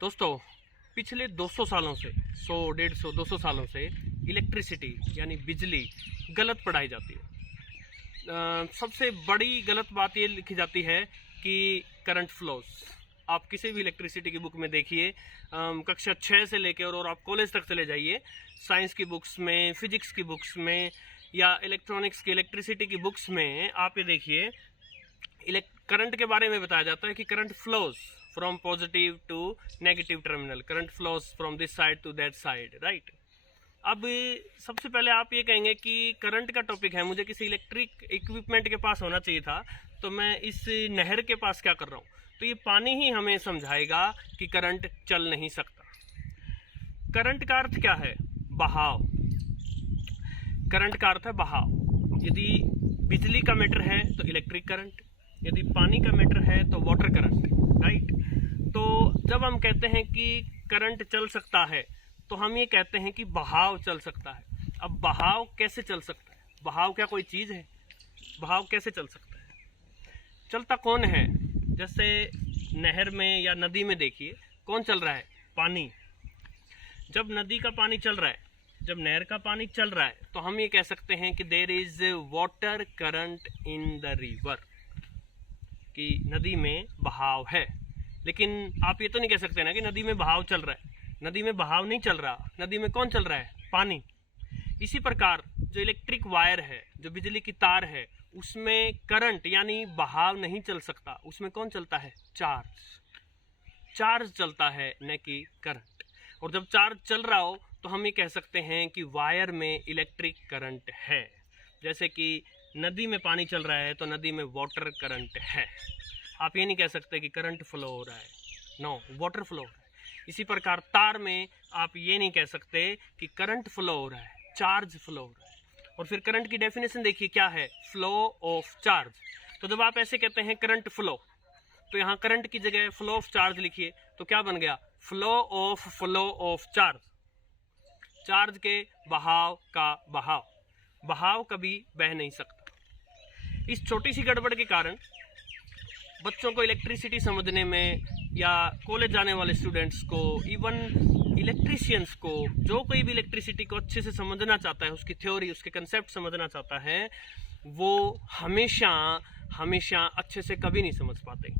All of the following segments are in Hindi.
दोस्तों, पिछले 200 सालों से 100, 150, 200 सालों से इलेक्ट्रिसिटी यानी बिजली गलत पढ़ाई जाती है। सबसे बड़ी गलत बात ये लिखी जाती है कि करंट फ्लोस। आप किसी भी इलेक्ट्रिसिटी की बुक में देखिए, कक्षा 6 से लेकर और आप कॉलेज तक चले जाइए, साइंस की बुक्स में, फिजिक्स की बुक्स में या इलेक्ट्रॉनिक्स की इलेक्ट्रिसिटी की बुक्स में आप ये देखिए, करंट के बारे में बताया जाता है कि current flows from positive to negative terminal, current flows from this side to that side, right. अब सबसे पहले आप ये कहेंगे कि करंट का टॉपिक है, मुझे किसी इलेक्ट्रिक इक्विपमेंट के पास होना चाहिए था, तो मैं इस नहर के पास क्या कर रहा हूँ? तो ये पानी ही हमें समझाएगा कि करंट चल नहीं सकता। करंट का अर्थ क्या है? बहाव। करंट का अर्थ है बहाव। यदि बिजली का मैटर है तो इलेक्ट्रिक करंट, यदि पानी का मैटर है तो वाटर करंट, राइट। तो जब हम कहते हैं कि करंट चल सकता है तो हम ये कहते हैं कि बहाव चल सकता है। अब बहाव कैसे चल सकता है? बहाव क्या कोई चीज है? बहाव कैसे चल सकता है? चलता कौन है? जैसे नहर में या नदी में देखिए, कौन चल रहा है? पानी। जब नदी का पानी चल रहा है, जब नहर का पानी चल रहा है, तो हम ये कह सकते हैं कि there is water current in the river, कि नदी में बहाव है। लेकिन आप ये तो नहीं कह सकते ना कि नदी में बहाव चल रहा है। नदी में बहाव नहीं चल रहा, नदी में कौन चल रहा है? पानी। इसी प्रकार जो इलेक्ट्रिक वायर है, जो बिजली की तार है, उसमें करंट यानी बहाव नहीं चल सकता। उसमें कौन चलता है? चार्ज। चार्ज चलता है, न कि करंट। और जब चार्ज चल रहा हो तो हम ये कह सकते हैं कि वायर में इलेक्ट्रिक करंट है। जैसे कि नदी में पानी चल रहा है तो नदी में वाटर करंट है। आप ये नहीं कह सकते कि करंट फ्लो हो रहा है, नो, वाटर फ्लो हो रहा है। इसी प्रकार तार में आप ये नहीं कह सकते कि करंट फ्लो हो रहा है, चार्ज फ्लो हो रहा है। और फिर करंट की डेफिनेशन देखिए क्या है? Flow of charge. तो जब आप ऐसे कहते हैं करंट फ्लो, तो यहाँ करंट की जगह फ्लो ऑफ चार्ज लिखिए, तो क्या बन गया? Flow of charge. चार्ज के बहाव का बहाव। बहाव कभी बह नहीं सकता। इस छोटी सी गड़बड़ के कारण बच्चों को इलेक्ट्रिसिटी समझने में, या कॉलेज जाने वाले स्टूडेंट्स को, इवन इलेक्ट्रीशियंस को, जो कोई भी इलेक्ट्रिसिटी को अच्छे से समझना चाहता है, उसकी थ्योरी, उसके कंसेप्ट समझना चाहता है, वो हमेशा अच्छे से कभी नहीं समझ पाते।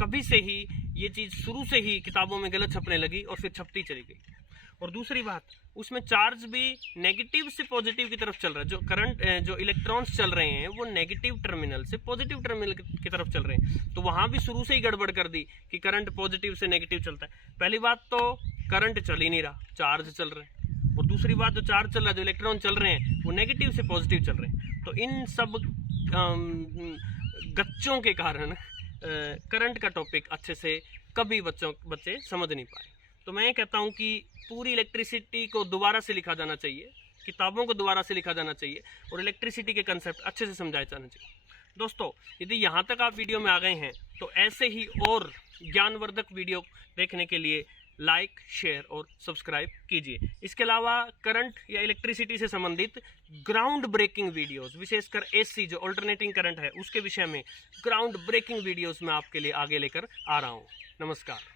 कभी से ही ये चीज़ शुरू से ही किताबों में गलत छपने लगी और फिर छपती चली गई। और दूसरी बात, उसमें चार्ज भी नेगेटिव से पॉजिटिव की तरफ चल रहा है। जो करंट, जो इलेक्ट्रॉन्स चल रहे हैं, वो नेगेटिव टर्मिनल से पॉजिटिव टर्मिनल की तरफ चल रहे हैं। तो वहां भी शुरू से ही गड़बड़ कर दी कि करंट पॉजिटिव से नेगेटिव चलता है। पहली बात तो करंट चल ही नहीं रहा, चार्ज चल रहे हैं। और दूसरी बात, जो चार्ज चल रहा है, जो इलेक्ट्रॉन चल रहे हैं, वो नेगेटिव से पॉजिटिव चल रहे हैं। तो इन सब गच्चों के कारण करंट का टॉपिक अच्छे से कभी बच्चे समझ नहीं पाए। तो मैं ये कहता हूँ कि पूरी इलेक्ट्रिसिटी को दोबारा से लिखा जाना चाहिए, किताबों को दोबारा से लिखा जाना चाहिए, और इलेक्ट्रिसिटी के कंसेप्ट अच्छे से समझाए जाना चाहिए। दोस्तों, यदि यहाँ तक आप वीडियो में आ गए हैं तो ऐसे ही और ज्ञानवर्धक वीडियो देखने के लिए लाइक, शेयर और सब्सक्राइब कीजिए। इसके अलावा करंट या इलेक्ट्रिसिटी से संबंधित ग्राउंड ब्रेकिंग वीडियोस, विशेषकर एसी जो अल्टरनेटिंग करंट है, उसके विषय में ग्राउंड ब्रेकिंग वीडियोस मैं आपके लिए आगे लेकर आ रहा हूँ। नमस्कार।